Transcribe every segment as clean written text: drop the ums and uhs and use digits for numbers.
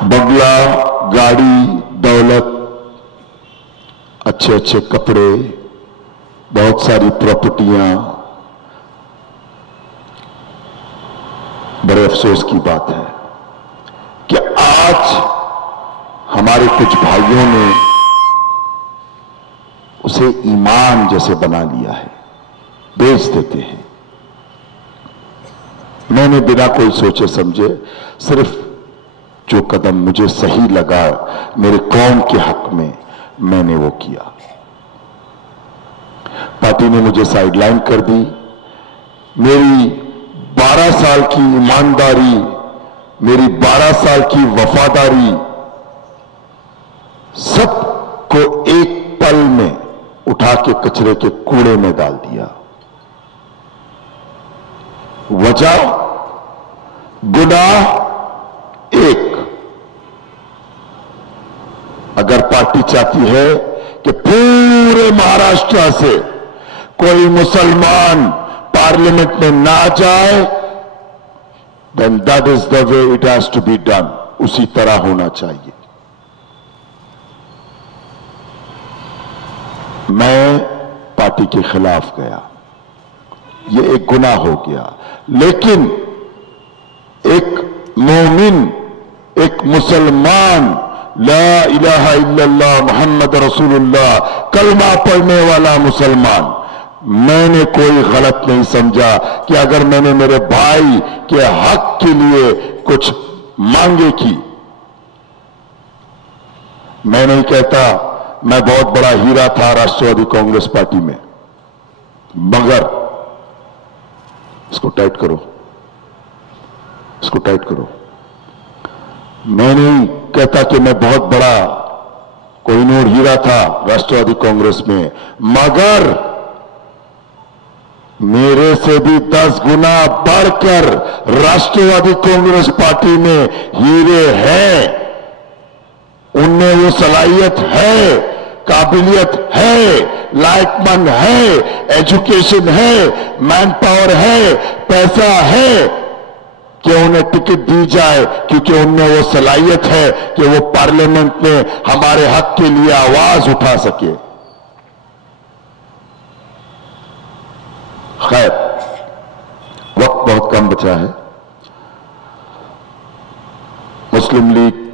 बंगला, गाड़ी, दौलत, अच्छे अच्छे कपड़े, बहुत सारी प्रॉपर्टियां। बड़े अफसोस की बात है कि आज हमारे कुछ भाइयों ने उसे ईमान जैसे बना लिया है, बेच देते हैं। मैंने बिना कोई सोचे समझे सिर्फ जो कदम मुझे सही लगा मेरे कौम के हक में, मैंने वो किया। पार्टी ने मुझे साइडलाइन कर दी। मेरी 12 साल की ईमानदारी, मेरी 12 साल की वफादारी, सबको एक पल में उठा के कचरे के कूड़े में डाल दिया। वजह, गुनाह एक। अगर पार्टी चाहती है कि पूरे महाराष्ट्र से कोई मुसलमान पार्लियामेंट में ना जाए, then that is the way it has to be done. उसी तरह होना चाहिए। मैं पार्टी के खिलाफ गया, ये एक गुनाह हो गया। लेकिन एक मोमिन, एक मुसलमान, ला इलाहा इल्लल्लाह मुहम्मद रसूलुल्लाह कलमा पढ़ने वाला मुसलमान, मैंने कोई गलत नहीं समझा कि अगर मैंने मेरे भाई के हक के लिए कुछ मांगे की। मैं नहीं कहता मैं बहुत बड़ा हीरा था राष्ट्रवादी कांग्रेस पार्टी में, मगर इसको टाइट करो, इसको टाइट करो। मैं नहीं कहता कि मैं बहुत बड़ा कोहिनूर हीरा था राष्ट्रवादी कांग्रेस में, मगर मेरे से भी 10 गुना बढ़कर राष्ट्रवादी कांग्रेस पार्टी में हीरे हैं। उनमें वो सलाहियत है, काबिलियत है, लायकमंद है, एजुकेशन है, मैन पावर है, पैसा है कि उन्हें टिकट दी जाए, क्योंकि उनमें वो सलाहियत है कि वो पार्लियामेंट में हमारे हक के लिए आवाज उठा सके। खैर, वक्त बहुत कम बचा है। मुस्लिम लीग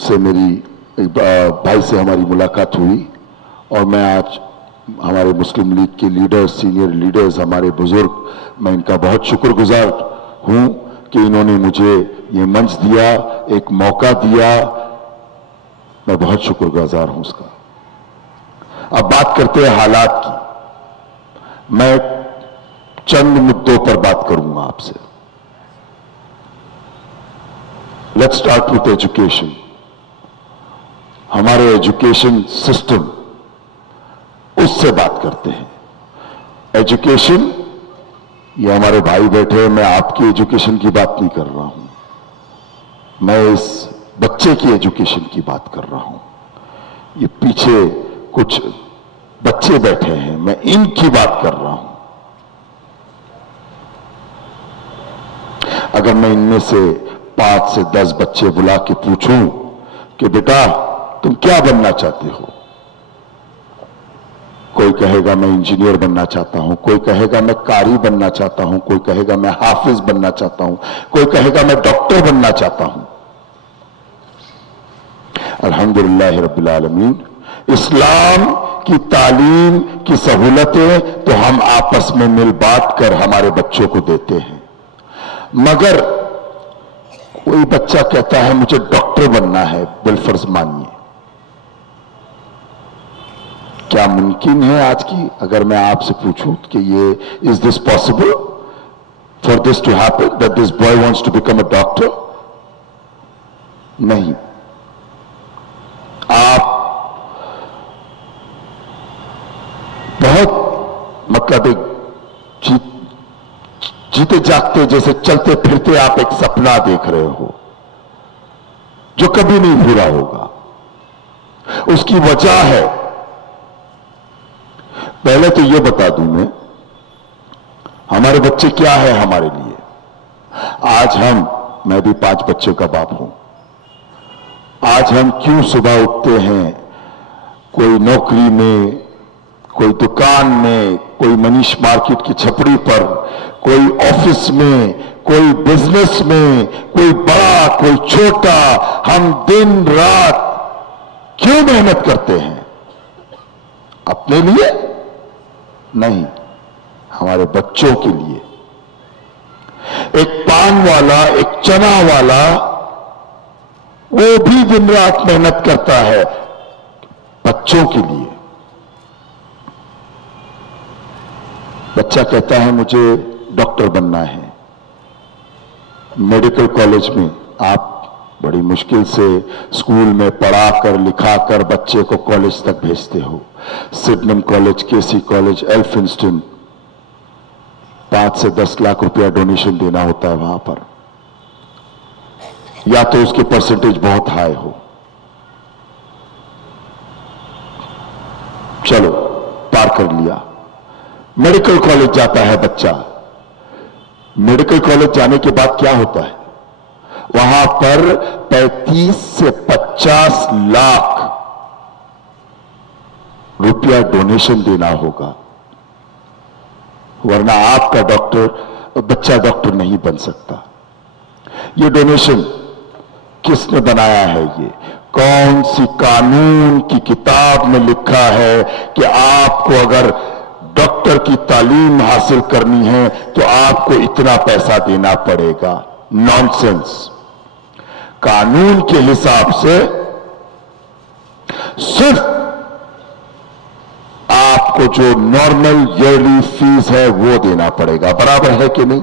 से मेरी एक भाई से हमारी मुलाकात हुई और मैं आज हमारे मुस्लिम लीग के लीडर्स, सीनियर लीडर्स, हमारे बुजुर्ग, मैं इनका बहुत शुक्रगुजार हूं कि इन्होंने मुझे ये मंच दिया, एक मौका दिया। मैं बहुत शुक्रगुजार हूं उसका। अब बात करते हैं हालात की। मैं चंद मुद्दों पर बात करूंगा आपसे। Let's start with education. हमारे एजुकेशन सिस्टम, उससे बात करते हैं। एजुकेशन, ये हमारे भाई बैठे हैं, मैं आपकी एजुकेशन की बात नहीं कर रहा हूं, मैं इस बच्चे की एजुकेशन की बात कर रहा हूं। ये पीछे कुछ बच्चे बैठे हैं, मैं इनकी बात कर रहा हूं। अगर मैं इनमें से 5 से 10 बच्चे बुला के पूछूं कि बेटा तुम क्या बनना चाहते हो, कोई कहेगा मैं इंजीनियर बनना चाहता हूं, कोई कहेगा मैं कारी बनना चाहता हूं, कोई कहेगा मैं हाफिज बनना चाहता हूं, कोई कहेगा मैं डॉक्टर बनना चाहता हूं। अल्हम्दुलिल्लाह रब्बिल आलमीन, इस्लाम की तालीम की सहूलतें तो हम आपस में मिल बांट कर हमारे बच्चों को देते हैं। मगर कोई बच्चा कहता है मुझे डॉक्टर बनना है, बिलफर्ज मानिए, क्या मुमकिन है आज की, अगर मैं आपसे पूछूं कि ये is this possible for this to happen, that this boy wants to become a doctor? नहीं। आप बहुत मतलब एक जीते जागते जैसे चलते फिरते आप एक सपना देख रहे हो जो कभी नहीं पूरा होगा। उसकी वजह है, पहले तो ये बता दूं हमारे बच्चे क्या है हमारे लिए। आज मैं भी 5 बच्चों का बाप हूं। आज हम क्यों सुबह उठते हैं, कोई नौकरी में, कोई दुकान में, कोई मनीष मार्केट की छपड़ी पर, कोई ऑफिस में, कोई बिजनेस में, कोई बड़ा कोई छोटा, हम दिन रात क्यों मेहनत करते हैं? अपने लिए नहीं, हमारे बच्चों के लिए। एक पान वाला, एक चना वाला, वो भी दिन रात मेहनत करता है बच्चों के लिए। बच्चा कहता है मुझे डॉक्टर बनना है। मेडिकल कॉलेज में आप बड़ी मुश्किल से स्कूल में पढ़ाकर लिखाकर बच्चे को कॉलेज तक भेजते हो। सिडनम कॉलेज, केसी कॉलेज, एल्फिंस्टन, 5 से 10 लाख रुपया डोनेशन देना होता है वहां पर, या तो उसके परसेंटेज बहुत हाई हो। चलो पार कर लिया। मेडिकल कॉलेज जाता है बच्चा। मेडिकल कॉलेज जाने के बाद क्या होता है? वहां पर 35 से 50 लाख रुपया डोनेशन देना होगा, वरना आपका बच्चा डॉक्टर नहीं बन सकता। ये डोनेशन किसने बनाया है? ये कौन सी कानून की किताब में लिखा है कि आपको अगर डॉक्टर की तालीम हासिल करनी है तो आपको इतना पैसा देना पड़ेगा? नॉनसेंस। कानून के हिसाब से सिर्फ आपको जो नॉर्मल ईयरली फीस है वो देना पड़ेगा। बराबर है कि नहीं?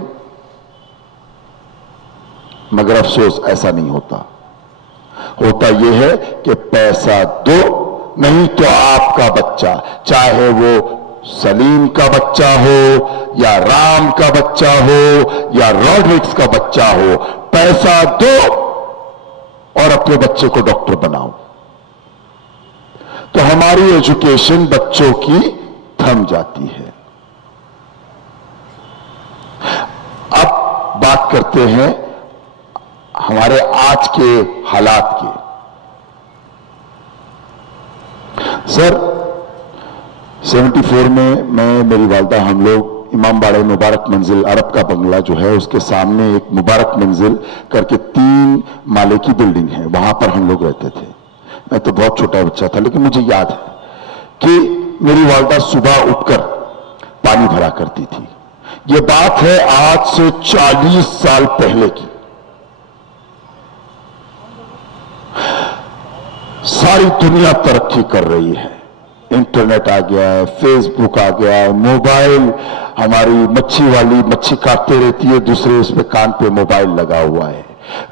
मगर अफसोस ऐसा नहीं होता। होता यह है कि पैसा दो, नहीं तो आपका बच्चा, चाहे वो सलीम का बच्चा हो या राम का बच्चा हो या रॉड्रिक्स का बच्चा हो, पैसा दो और अपने बच्चे को डॉक्टर बनाओ। तो हमारी एजुकेशन बच्चों की थम जाती है। अब बात करते हैं हमारे आज के हालात की। सर 74 में मैं, मेरी वालदा, हम लोग इमामबाड़े मुबारक मंजिल, अरब का बंगला जो है उसके सामने एक मुबारक मंजिल करके 3 माले की बिल्डिंग है, वहां पर हम लोग रहते थे। मैं तो बहुत छोटा बच्चा था, लेकिन मुझे याद है कि मेरी वालदा सुबह उठकर पानी भरा करती थी। यह बात है आज से 40 साल पहले की। सारी दुनिया तरक्की कर रही है, इंटरनेट आ गया है, फेसबुक आ गया है, मोबाइल, हमारी मच्छी वाली मच्छी काटते रहती है, दूसरे उसमें कान पे मोबाइल लगा हुआ है,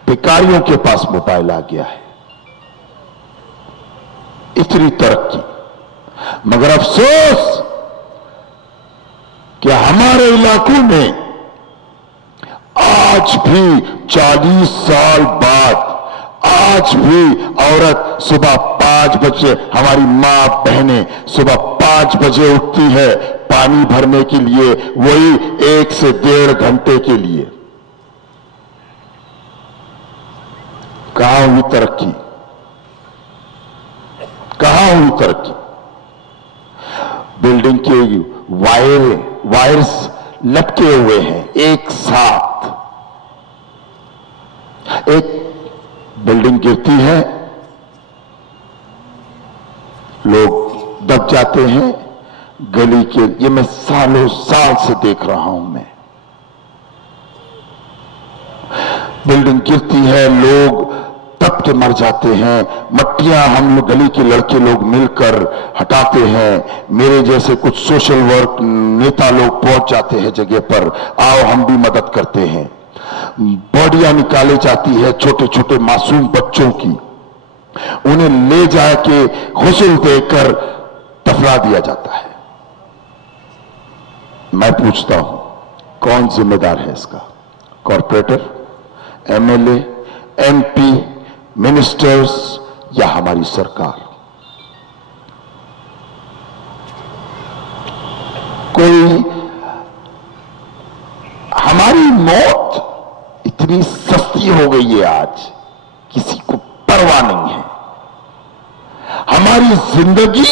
भिखारियों के पास मोबाइल आ गया है। इतनी तरक्की, मगर अफसोस कि हमारे इलाकों में आज भी 40 साल बाद आज भी औरत सुबह 5 बजे, हमारी मां बहनें सुबह 5 बजे उठती है पानी भरने के लिए, वही 1 से 1.5 घंटे के लिए। कहां हुई तरक्की? कहां हुई तरक्की? बिल्डिंग के वायर्स लटके हुए हैं एक साथ। एक बिल्डिंग गिरती है, लोग दब जाते हैं गली के। ये मैं सालों साल से देख रहा हूं। मैं बिल्डिंग गिरती है, लोग तप के मर जाते हैं, मट्टियां हम लोग गली के लड़के लोग मिलकर हटाते हैं। मेरे जैसे कुछ सोशल वर्क नेता लोग पहुंच जाते हैं जगह पर, आओ हम भी मदद करते हैं। बॉडियां निकाली जाती है छोटे छोटे मासूम बच्चों की, उन्हें ले जाके गुस्ल देकर दफना दिया जाता है। मैं पूछता हूं कौन जिम्मेदार है इसका? कॉर्पोरेटर, एमएलए, एमपी, मिनिस्टर्स या हमारी सरकार? कोई हमारी मौत इतनी सस्ती हो गई है आज, किसी को परवाह नहीं है। हमारी जिंदगी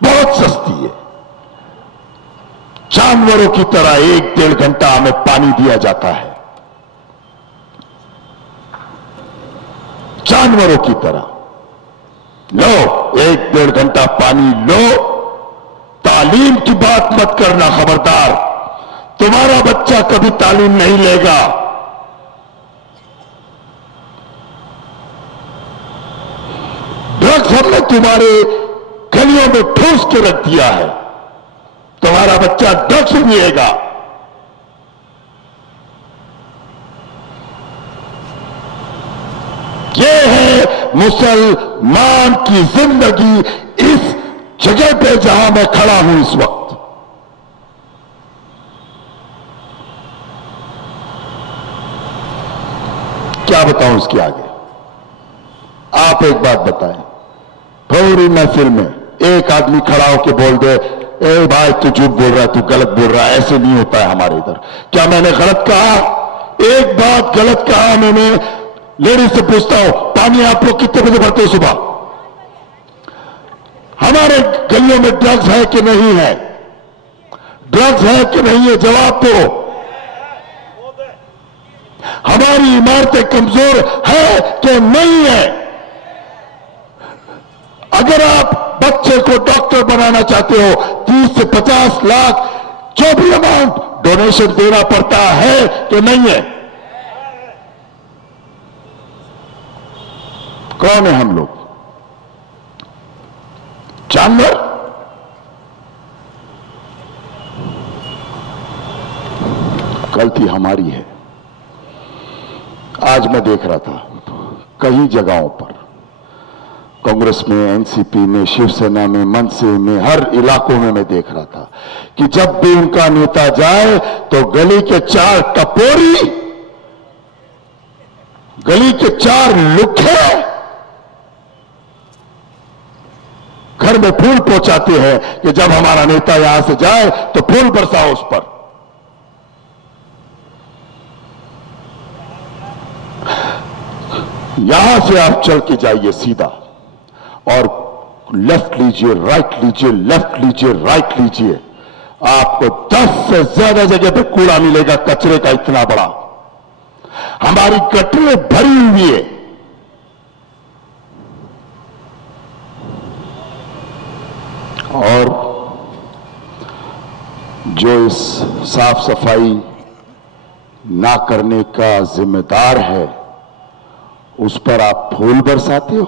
बहुत सस्ती है। जानवरों की तरह 1-1.5 घंटा हमें पानी दिया जाता है, जानवरों की तरह। लो 1-1.5 घंटा पानी लो। तालीम की बात मत करना, खबरदार। तुम्हारा बच्चा कभी तालीम नहीं लेगा। ड्रग्स हमने तुम्हारे गलियों में ठूस के रख दिया है, तुम्हारा बच्चा ड्रग्स पिएगा। ये है मुसलमान की जिंदगी इस जगह पे जहां मैं खड़ा हूं इस वक्त। क्या बताऊं इसके आगे? आप एक बात बताएं, पूरी महफिल में एक आदमी खड़ा होकर बोल दे, ए भाई तू झूठ बोल रहा है, तू गलत बोल रहा है, ऐसे नहीं होता है हमारे इधर। क्या मैंने गलत कहा? एक बात गलत कहा मैंने? लेडीज से पूछता हूं, पानी आप लोग कितने बजे भरते हो सुबह? हमारे गलियों में ड्रग्स है कि नहीं है? ड्रग्स है कि नहीं है? जवाब दो। हमारी इमारतें कमजोर है कि नहीं है? अगर आप बच्चे को डॉक्टर बनाना चाहते हो, 30 से 50 लाख जो भी अमाउंट डोनेशन देना पड़ता है कि नहीं है? कौन है हम लोग? जानवर? गलती हमारी है। आज मैं देख रहा था कई जगहों पर, कांग्रेस में, एनसीपी में, शिवसेना में, मनसे में, हर इलाकों में मैं देख रहा था कि जब भी उनका नेता जाए तो गली के 4 टपोरी, गली के 4 लुखे घर में फूल पहुंचाते हैं कि जब हमारा नेता यहां से जाए तो फूल बरसाओ उस पर। यहां से आप चल के जाइए सीधा और लेफ्ट लीजिए, राइट लीजिए, लेफ्ट लीजिए, राइट लीजिए, आपको 10 से ज्यादा जगह पे कूड़ा मिलेगा, कचरे का इतना बड़ा। हमारी गटरें भरी हुई है। और जो इस साफ सफाई ना करने का जिम्मेदार है, उस पर आप फूल बरसाते हो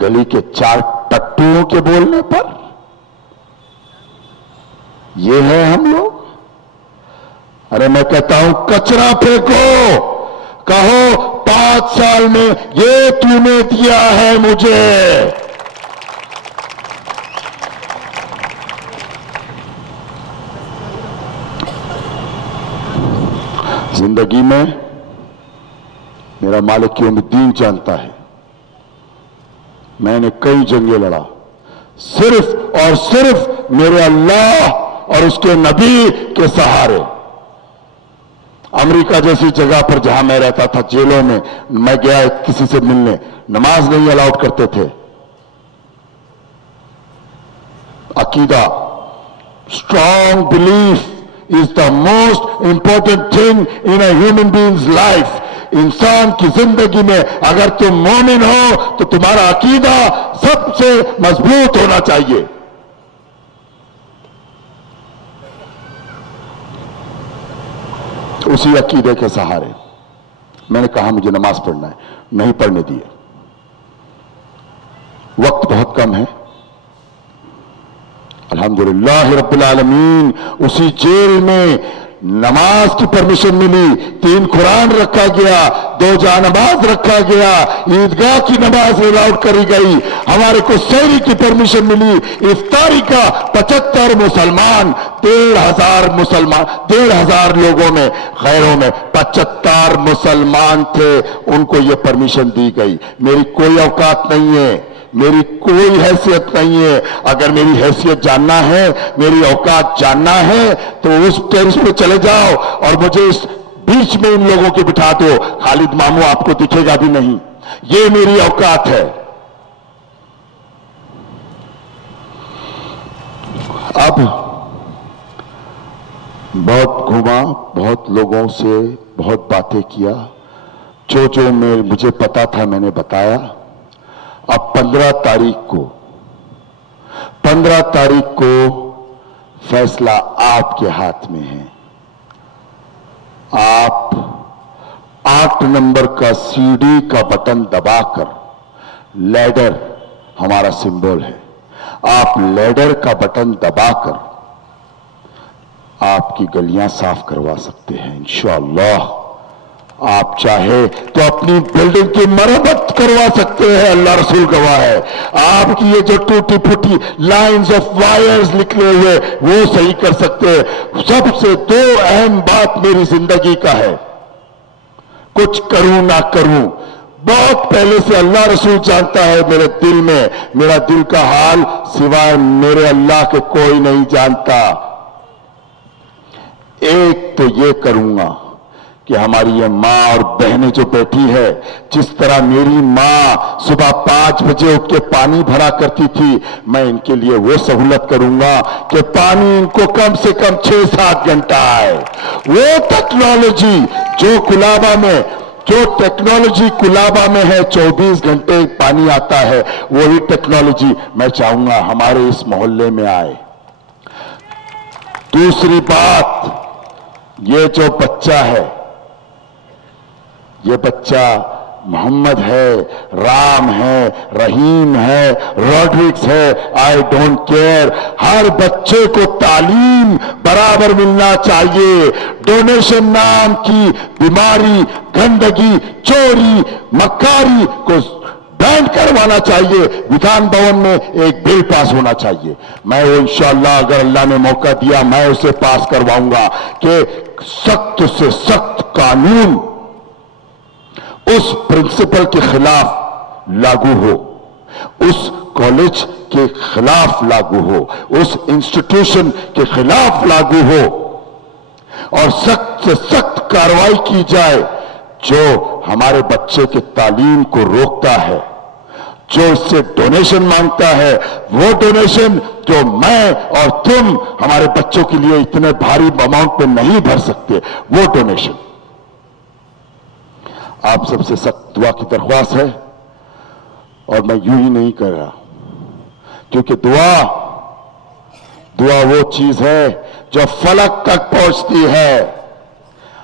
गली के 4 टट्टुओं के बोलने पर। ये है हम लोग? अरे मैं कहता हूं कचरा फेंको, कहो 5 साल में ये तूने दिया है मुझे। जिंदगी में मेरा मालिक यौमुद्दीन जानता है, मैंने कई जंगें लड़ा, सिर्फ और सिर्फ मेरे अल्लाह और उसके नबी के सहारे। अमेरिका जैसी जगह पर जहां मैं रहता था, जेलों में मैं गया किसी से मिलने, नमाज नहीं अलाउड करते थे। अकीदा, strong belief is the most important thing in a human being's life. इंसान की जिंदगी में अगर तुम मोमिन हो तो तुम्हारा अकीदा सबसे मजबूत होना चाहिए। उसी अकीदे के सहारे मैंने कहा मुझे नमाज पढ़ना है, नहीं पढ़ने दिए। वक्त बहुत कम है, अल्हम्दुलिल्लाह रब्बिल आलमीन। उसी जेल में नमाज की परमिशन मिली, 3 कुरान रखा गया, 2 जानमाज रखा गया, ईदगाह की नमाज अलाउड करी गई, हमारे को सहरी की परमिशन मिली, इफ्तारी का 75 मुसलमान, 1,500 मुसलमान, 1,500 लोगों में, गैरों में 75 मुसलमान थे, उनको यह परमिशन दी गई। मेरी कोई औकात नहीं है, मेरी कोई हैसियत नहीं है। अगर मेरी हैसियत जानना है, मेरी औकात जानना है, तो उस टेरेस पे चले जाओ और मुझे इस बीच में इन लोगों के बिठा दो, खालिद मामू आपको दिखेगा भी नहीं। ये मेरी औकात है। अब बहुत घूमा, बहुत लोगों से बहुत बातें किया, जो मुझे पता था मैंने बताया। अब 15 तारीख को फैसला आपके हाथ में है। आप 8 नंबर का सीढ़ी का बटन दबाकर, लैडर हमारा सिंबल है, आप लैडर का बटन दबाकर आपकी गलियां साफ करवा सकते हैं इंशाअल्लाह। आप चाहे तो अपनी बिल्डिंग की मरम्मत करवा सकते हैं, अल्लाह रसूल गवाह है। आपकी ये जो टूटी फूटी लाइंस ऑफ वायर्स निकले हुए वो सही कर सकते हैं। सबसे 2 अहम बात मेरी जिंदगी का है, कुछ करूं ना करूं, बहुत पहले से अल्लाह रसूल जानता है मेरे दिल में, मेरा दिल का हाल सिवाय मेरे अल्लाह के कोई नहीं जानता। एक तो ये करूंगा कि हमारी ये माँ और बहनें जो बैठी है, जिस तरह मेरी माँ सुबह 5 बजे उठ के पानी भरा करती थी, मैं इनके लिए वो सहूलत करूंगा कि पानी इनको कम से कम 6-7 घंटा आए। वो टेक्नोलॉजी जो कुलाबा में, जो टेक्नोलॉजी कुलाबा में है 24 घंटे पानी आता है, वही टेक्नोलॉजी मैं चाहूंगा हमारे इस मोहल्ले में आए। दूसरी बात, ये जो बच्चा है, ये बच्चा मोहम्मद है, राम है, रहीम है, रॉड्रिक्स है, आई डोंट केयर, हर बच्चे को तालीम बराबर मिलना चाहिए। डोनेशन नाम की बीमारी, गंदगी, चोरी, मक्कारी को बैन करवाना चाहिए। विधान भवन में एक बिल पास होना चाहिए। मैं वो इंशाअल्लाह अगर अल्लाह ने मौका दिया मैं उसे पास करवाऊंगा कि सख्त से सख्त कानून उस प्रिंसिपल के खिलाफ लागू हो, उस कॉलेज के खिलाफ लागू हो, उस इंस्टीट्यूशन के खिलाफ लागू हो और सख्त से सख्त कार्रवाई की जाए जो हमारे बच्चे के तालीम को रोकता है, जो इससे डोनेशन मांगता है। वो डोनेशन जो मैं और तुम हमारे बच्चों के लिए इतने भारी अमाउंट पे नहीं भर सकते, वो डोनेशन। आप सबसे सख्त दुआ की दरख्वास्त है और मैं यूं ही नहीं कर रहा, क्योंकि दुआ वो चीज है जो फलक तक पहुंचती है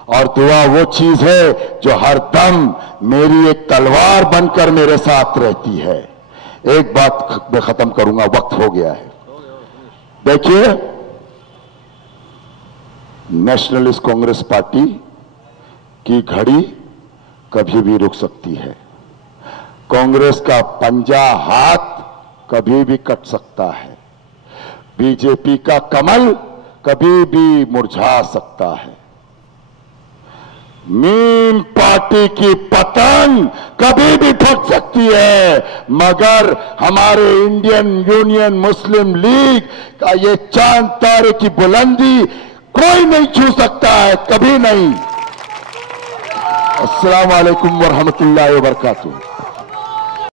और दुआ वो चीज है जो हर दम मेरी एक तलवार बनकर मेरे साथ रहती है। एक बात मैं खत्म करूंगा, वक्त हो गया है। देखिए, नेशनलिस्ट कांग्रेस पार्टी की घड़ी कभी भी रुक सकती है, कांग्रेस का पंजा हाथ कभी भी कट सकता है, बीजेपी का कमल कभी भी मुरझा सकता है, मीम पार्टी की पतंग कभी भी फट सकती है, मगर हमारे इंडियन यूनियन मुस्लिम लीग का ये चांद तारे की बुलंदी कोई नहीं छू सकता है, कभी नहीं। अस्सलाम वालेकुम वरहमतुल्लाहि वबरकातुहू।